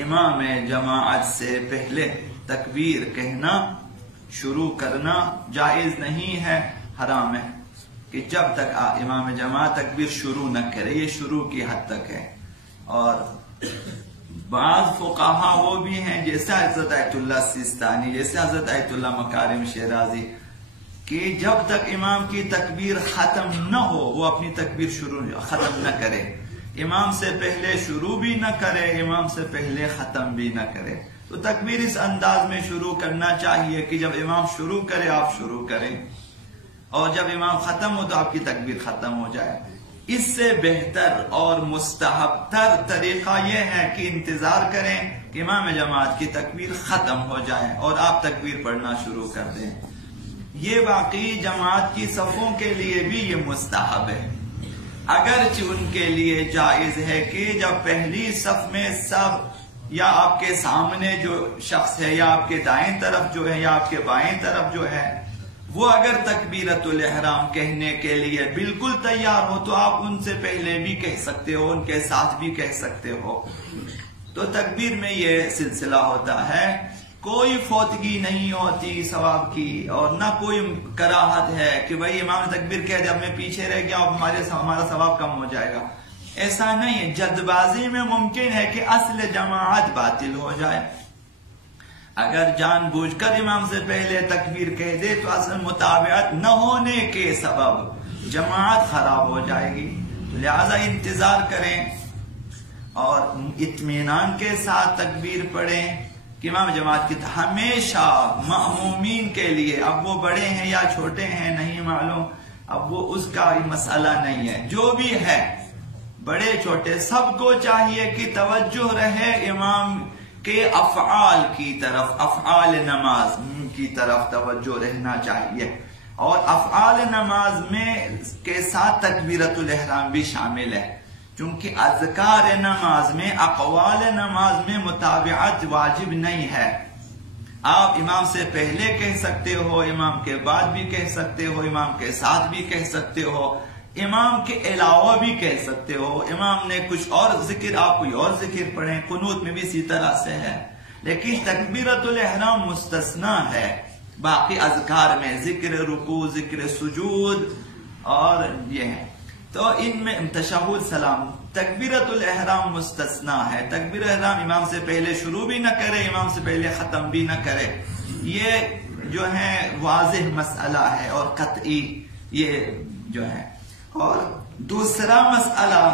امام جماعت سے پہلے تکبیر کہنا شروع کرنا جائز نہیں ہے، حرام ہے کہ جب تک امام جماعت تکبیر شروع نہ کرے، یہ شروع کی حد تک ہے۔ اور بعض فقہا وہ بھی ہیں جیسے حضرت آیت اللہ سیستانی، جیسے حضرت آیت اللہ مکارم شیرازی، کہ جب تک امام کی تکبیر ختم نہ ہو وہ اپنی تکبیر ختم نہ کرے، امام سے پہلے شروع بھی نہ کرے، امام سے پہلے ختم بھی نہ کرے۔ تو تکبیر اس انداز میں شروع کرنا چاہیے کہ جب امام شروع کرے آپ شروع کریں، اور جب امام ختم ہو تو آپ کی تکبیر ختم ہو جائے۔ اس سے بہتر اور مستحب تر طریقہ یہ ہے کہ انتظار کریں کہ امام جماعت کی تکبیر ختم ہو جائے اور آپ تکبیر پڑھنا شروع کر دیں۔ یہ واقعی جماعت کی صفوں کے لیے بھی یہ مستحب ہے، اگرچہ ان کے لیے جائز ہے کہ جب پہلی صف میں سب یا آپ کے سامنے جو شخص ہے یا آپ کے دائیں طرف جو ہے یا آپ کے بائیں طرف جو ہے وہ اگر تکبیرۃ الاحرام کہنے کے لیے بالکل تیار ہو تو آپ ان سے پہلے بھی کہہ سکتے ہو، ان کے ساتھ بھی کہہ سکتے ہو۔ تو تکبیر میں یہ سلسلہ ہوتا ہے، کوئی فوتگی نہیں ہوتی ثواب کی، اور نہ کوئی کراہت ہے کہ بھائی امام نے تکبیر کہہ دیا اب میں پیچھے رہ گیا اب ہمارا ثواب کم ہو جائے گا، ایسا نہیں ہے۔ جلد بازی میں ممکن ہے کہ اصل جماعت باطل ہو جائے، اگر جان بوجھ کر امام سے پہلے تکبیر کہہ دے تو اصل متابعت نہ ہونے کے سبب جماعت خراب ہو جائے گی، لہذا انتظار کریں اور اطمینان کے ساتھ تکبیر پڑھیں کہ امام جماعت کی ہمیشہ مأمومین کے لیے، اب وہ بڑے ہیں یا چھوٹے ہیں نہیں معلوم، اب وہ اس کا مسئلہ نہیں ہے، جو بھی ہے بڑے چھوٹے سب کو چاہیے کہ توجہ رہے امام کے افعال کی طرف، افعال نماز کی طرف توجہ رہنا چاہیے، اور افعال نماز میں کے ساتھ تکبیرۃ الاحرام بھی شامل ہے، چونکہ اذکار نماز میں، اقوال نماز میں متابعت واجب نہیں ہے۔ آپ امام سے پہلے کہہ سکتے ہو، امام کے بعد بھی کہہ سکتے ہو، امام کے ساتھ بھی کہہ سکتے ہو، امام کے علاوہ بھی کہہ سکتے ہو، امام نے کچھ اور ذکر آپ کوئی اور ذکر پڑھیں، قنوت میں بھی اسی طرح سے ہے، لیکن تکبیرۃ الاحرام مستثنا ہے باقی اذکار میں، ذکر رکوع، ذکر سجود اور یہ ہے۔ تو ان میں تشہد سلام، تکبیرۃ الاحرام مستثنا ہے، تکبیر احرام امام سے پہلے شروع بھی نہ کرے، امام سے پہلے ختم بھی نہ کرے، یہ جو ہے واضح مسئلہ ہے اور قطعی یہ جو ہے۔ اور دوسرا مسئلہ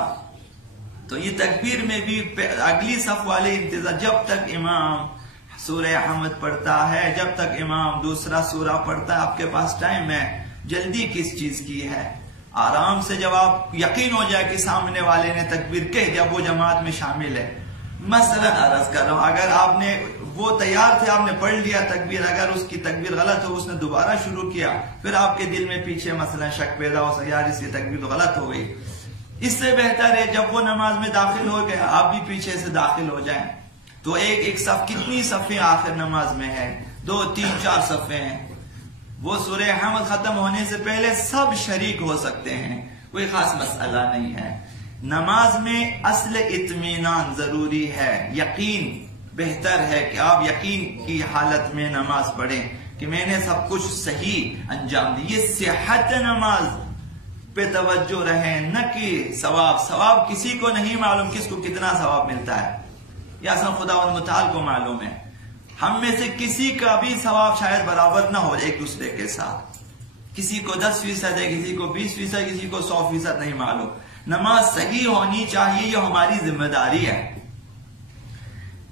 تو یہ تکبیر میں بھی اگلی صف والے انتظار، جب تک امام سورہ حمد پڑھتا ہے، جب تک امام دوسرا سورہ پڑھتا ہے، آپ کے پاس ٹائم ہے، جلدی کس چیز کی ہے؟ آرام سے جب آپ یقین ہو جائے کہ سامنے والے نے تکبیر کہہ دیا وہ جماعت میں شامل ہے۔ مثلا عرض کر رہا ہوں، اگر آپ نے وہ تیار تھے، آپ نے پڑھ لیا تکبیر، اگر اس کی تکبیر غلط ہو، اس نے دوبارہ شروع کیا، پھر آپ کے دل میں پیچھے مثلا شک پیدا ہو سکتا یار اس کی تکبیر تو غلط ہو گئی، اس سے بہتر ہے جب وہ نماز میں داخل ہو گئے آپ بھی پیچھے سے داخل ہو جائیں۔ تو ایک صف کتنی صفیں آخر نماز میں ہے؟ 2 3 4 صفیں ہیں، وہ سورہ حمد ختم ہونے سے پہلے سب شریک ہو سکتے ہیں، کوئی خاص مسئلہ نہیں ہے۔ نماز میں اصل اطمینان ضروری ہے، یقین بہتر ہے کہ آپ یقین کی حالت میں نماز پڑھیں کہ میں نے سب کچھ صحیح انجام دی، یہ صحت نماز پہ توجہ رہیں، نہ کہ ثواب کسی کو نہیں معلوم کس کو کتنا ثواب ملتا ہے، یا اصلا خدا متعال کو معلوم ہے، ہم میں سے کسی کا بھی ثواب شاید برابر نہ ہو ایک دوسرے کے ساتھ، کسی کو 10% ہے، کسی کو 20%، کسی کو 100% نہیں معلوم۔ نماز صحیح ہونی چاہیے، یہ ہماری ذمہ داری ہے۔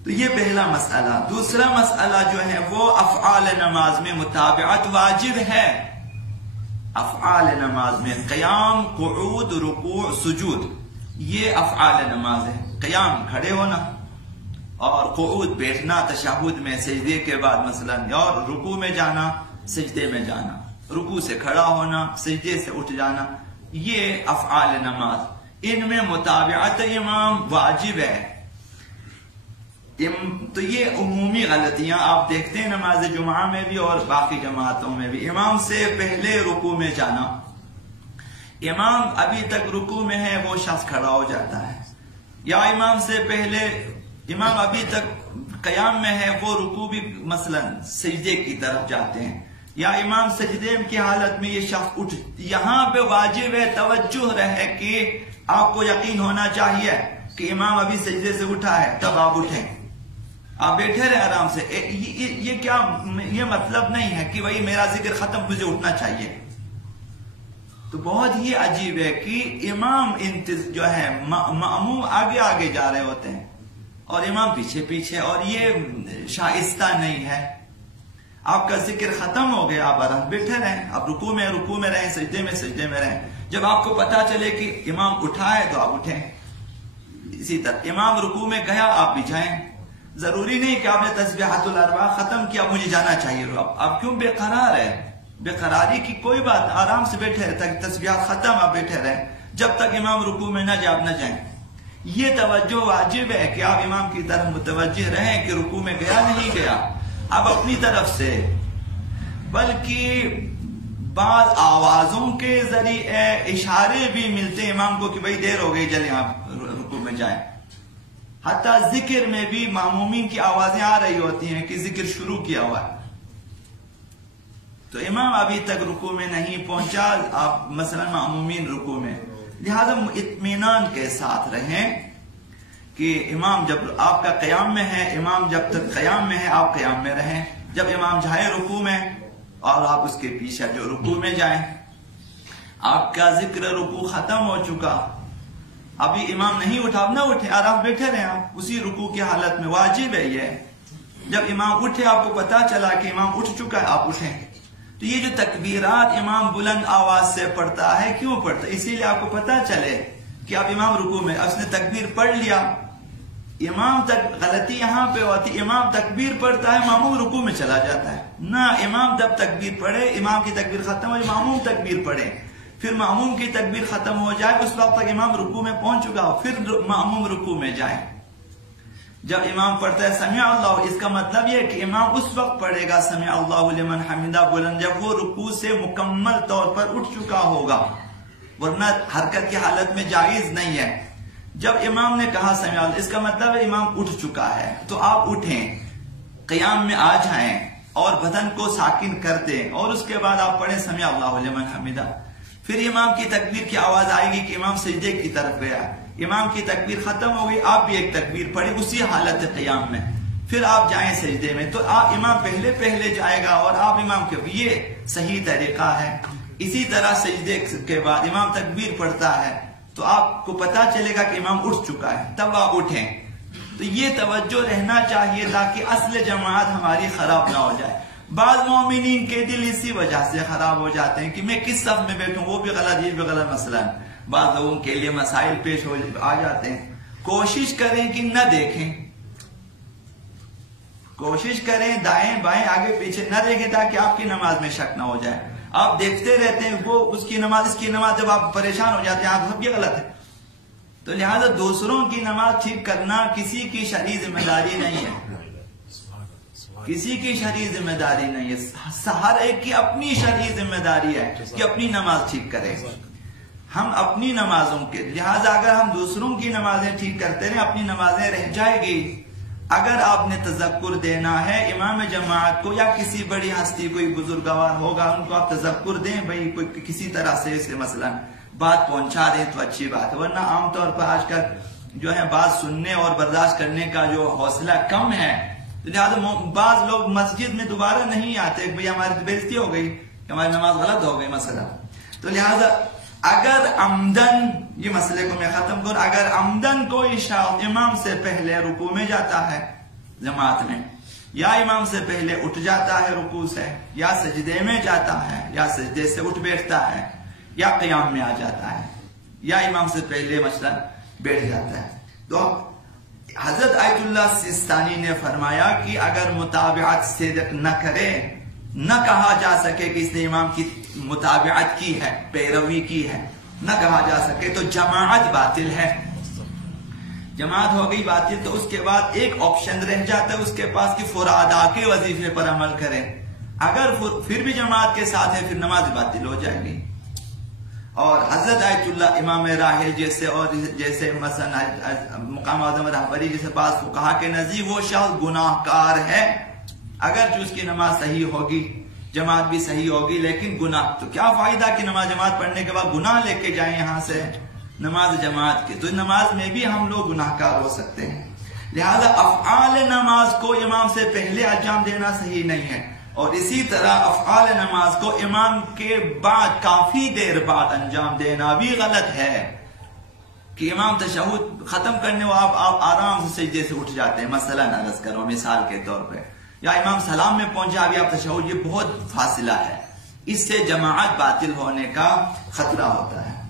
تو یہ پہلا مسئلہ۔ دوسرا مسئلہ جو ہے وہ افعال نماز میں متابعت واجب ہے، افعال نماز میں قیام، قعود، رکوع، سجود، یہ افعال نماز ہے۔ قیام کھڑے ہونا، اور قعود بیٹھنا تشہد میں سجدے کے بعد مثلا، اور رکوع میں جانا، سجدے میں جانا، رکوع سے کھڑا ہونا، سجدے سے اٹھ جانا، یہ افعال نماز، ان میں متابعت امام واجب ہے۔ تو یہ عمومی غلطیاں آپ دیکھتے ہیں نماز جمعہ میں بھی اور باقی جماعتوں میں بھی، امام سے پہلے رکوع میں جانا، امام ابھی تک رکوع میں ہے وہ شخص کھڑا ہو جاتا ہے، یا امام سے پہلے امام ابھی تک قیام میں ہے، وہ رکوع بھی مثلا سجدے کی طرف جاتے ہیں، یا امام سجدے کی حالت میں یہ شخص اٹھ، یہاں پہ واجب ہے توجہ رہے کہ آپ کو یقین ہونا چاہیے کہ امام ابھی سجدے سے اٹھا ہے، تب آپ اٹھیں، آپ بیٹھے رہے آرام سے۔ یہ کیا، یہ مطلب نہیں ہے کہ بھائی میرا ذکر ختم، مجھے اٹھنا چاہیے۔ تو بہت ہی عجیب ہے کہ امام جو ہے مأموم آگے آگے جا رہے ہوتے ہیں اور امام پیچھے پیچھے، اور یہ شائستہ نہیں ہے۔ آپ کا ذکر ختم ہو گیا، آپ آرام بیٹھے رہیں، آپ رکوع میں رہیں، سجدے میں رہیں۔ جب آپ کو پتا چلے کہ امام اٹھا ہے تو آپ اٹھیں، اسی طرح امام رکوع میں گیا آپ بھی جائیں۔ ضروری نہیں کہ آپ نے تسبیحات الاربعہ ختم کیا مجھے جانا چاہیے، آپ کیوں بے قرار ہے؟ بے قراری کی کوئی بات، آرام سے بیٹھے رہے تک تسبیحات ختم، آپ بیٹھے رہیں جب تک امام رکوع میں نہ جائے، آپ نہ جائیں۔ یہ توجہ واجب ہے کہ آپ امام کی طرف متوجہ رہیں کہ رکوع میں گیا نہیں گیا، اب اپنی طرف سے، بلکہ بعض آوازوں کے ذریعے اشارے بھی ملتے امام کو کہ بھئی دیر ہو گئی، چلیں آپ رکوع میں جائیں۔ حتیٰ ذکر میں بھی معمومین کی آوازیں آ رہی ہوتی ہیں کہ ذکر شروع کیا ہوا ہے، تو امام ابھی تک رکوع میں نہیں پہنچا، آپ مثلا معمومین رکوع میں، لہذا اطمینان کے ساتھ رہیں کہ امام جب آپ کا قیام میں ہے، امام جب تک قیام میں ہے آپ قیام میں رہیں، جب امام جائے رکوع میں اور آپ اس کے پیچھے جو رکوع میں جائیں، آپ کا ذکر رکوع ختم ہو چکا، ابھی امام نہیں اٹھا، نہ اٹھے، آرام بیٹھے رہیں آپ اسی رکوع کی حالت میں۔ واجب ہے یہ، جب امام اٹھے آپ کو پتا چلا کہ امام اٹھ چکا ہے، آپ اٹھیں۔ تو یہ جو تکبیرات امام بلند آواز سے پڑھتا ہے، کیوں پڑھتا ہے؟ اسی لیے آپ کو پتا چلے کہ اب امام رکوع میں، اس نے تکبیر پڑھ لیا، امام تک غلطی یہاں پہ ہوتی، امام تکبیر پڑھتا ہے، معموم رکوع میں چلا جاتا ہے، نہ امام جب تکبیر پڑھے، امام کی تکبیر ختم ہو جائے، معموم تکبیر پڑھے، پھر معموم کی تکبیر ختم ہو جائے، اس وقت تک امام رکوع میں پہنچ چکا ہو، پھر معموم رکوع میں جائیں۔ جب امام پڑھتا ہے سمع اللہ، اس کا مطلب یہ ہے کہ امام اس وقت پڑھے گا سمع اللہ لمن حمدہ بلند جب وہ رکوع سے مکمل طور پر اٹھ چکا ہوگا، ورنہ حرکت کی حالت میں جائز نہیں ہے۔ جب امام نے کہا سمع اللہ، اس کا مطلب ہے امام اٹھ چکا ہے، تو آپ اٹھیں، قیام میں آ جائیں اور بدن کو ساکن کر دیں، اور اس کے بعد آپ پڑھیں سمع اللہ لمن حمدہ۔ پھر امام کی تکبیر کی آواز آئے گی کہ امام سجدے کی طرف گیا، امام کی تکبیر ختم ہو گئی، آپ بھی ایک تکبیر پڑھیں اسی حالت قیام میں، پھر آپ جائیں سجدے میں، تو آپ امام پہلے جائے گا اور آپ امام کے، یہ صحیح طریقہ ہے۔ اسی طرح سجدے کے بعد امام تکبیر پڑھتا ہے تو آپ کو پتا چلے گا کہ امام اٹھ چکا ہے، تب آپ اٹھیں۔ تو یہ توجہ رہنا چاہیے تاکہ اصل جماعت ہماری خراب نہ ہو جائے۔ بعض مومنین کے دل اسی وجہ سے خراب ہو جاتے ہیں کہ میں کس صف میں بیٹھوں، وہ بھی غلط، یہ بھی غلط، مثلا بعض لوگوں کے لیے مسائل پیش آ جاتے ہیں۔ کوشش کریں کہ نہ دیکھیں، کوشش کریں دائیں بائیں آگے پیچھے نہ دیکھیں تاکہ آپ کی نماز میں شک نہ ہو جائے۔ آپ دیکھتے رہتے ہیں وہ اس کی نماز اس کی نماز، جب آپ پریشان ہو جاتے ہیں آپ سب یہ غلط ہے۔ تو لہذا دوسروں کی نماز ٹھیک کرنا کسی کی شرعی ذمہ داری نہیں ہے، کسی کی شرعی ذمہ داری نہیں ہے، ہر ایک کی اپنی شرعی ذمہ داری ہے کہ اپنی نماز ٹھیک کرے۔ ہم اپنی نمازوں کے لہذا اگر ہم دوسروں کی نمازیں ٹھیک کرتے رہیں اپنی نمازیں رہ جائے گی۔ اگر آپ نے تذکر دینا ہے امام جماعت کو یا کسی بڑی ہستی کوئی بزرگوار ہوگا ان کو آپ تذکر دیں، بھئی کوئی کسی طرح سے اسے مثلا بات پہنچا دیں تو اچھی بات ہے، ورنہ عام طور پر آج کل جو ہے بات سننے اور برداشت کرنے کا جو حوصلہ کم ہے، لہذا بعض لوگ مسجد میں دوبارہ نہیں آتے، بھئی ہماری بےزتی ہو گئی، ہماری نماز غلط ہو گئی مثلا۔ تو لہذا اگر عمدن، یہ مسئلے کو میں ختم کروں، اگر عمدن کوئی شخص امام سے پہلے رکوع میں جاتا ہے جماعت میں، یا امام سے پہلے اٹھ جاتا ہے رکوع سے، یا سجدے میں جاتا ہے، یا سجدے سے اٹھ بیٹھتا ہے، یا قیام میں آ جاتا ہے، یا امام سے پہلے مثلا بیٹھ جاتا ہے، تو حضرت آیت اللہ سیستانی نے فرمایا کہ اگر متابعت صدق نہ کرے، نہ کہا جا سکے کہ اس نے امام کی متابعت کی ہے، پیروی کی ہے، نہ کہا جا سکے تو جماعت باطل ہے، جماعت ہو گئی باطل۔ تو اس کے بعد ایک آپشن رہ جاتا ہے اس کے پاس کہ فرادا کے وظیفے پر عمل کرے، اگر پھر بھی جماعت کے ساتھ ہے پھر نماز باطل ہو جائے گی۔ اور حضرت آیت اللہ امام راحل جیسے اور جیسے مثلا مقام اعظم رہبری جیسے بعض فقہا کے نزدیک وہ شخص گناہ کار ہے، اگر جو اس کی نماز صحیح ہوگی، جماعت بھی صحیح ہوگی، لیکن گناہ، تو کیا فائدہ کہ نماز جماعت پڑھنے کے بعد گناہ لے کے جائیں یہاں سے نماز جماعت کی، تو نماز میں بھی ہم لوگ گناہ کار ہو سکتے ہیں۔ لہذا افعال نماز کو امام سے پہلے انجام دینا صحیح نہیں ہے، اور اسی طرح افعال نماز کو امام کے بعد کافی دیر بعد انجام دینا بھی غلط ہے، کہ امام تشہد ختم کرنے وہ آپ آرام سے سجدے سے اٹھ جاتے ہیں، مثلا عرض کرو مثال کے طور پہ، یا امام سلام میں پہنچا ابھی آپ تشہد، یہ بہت فاصلہ ہے، اس سے جماعت باطل ہونے کا خطرہ ہوتا ہے۔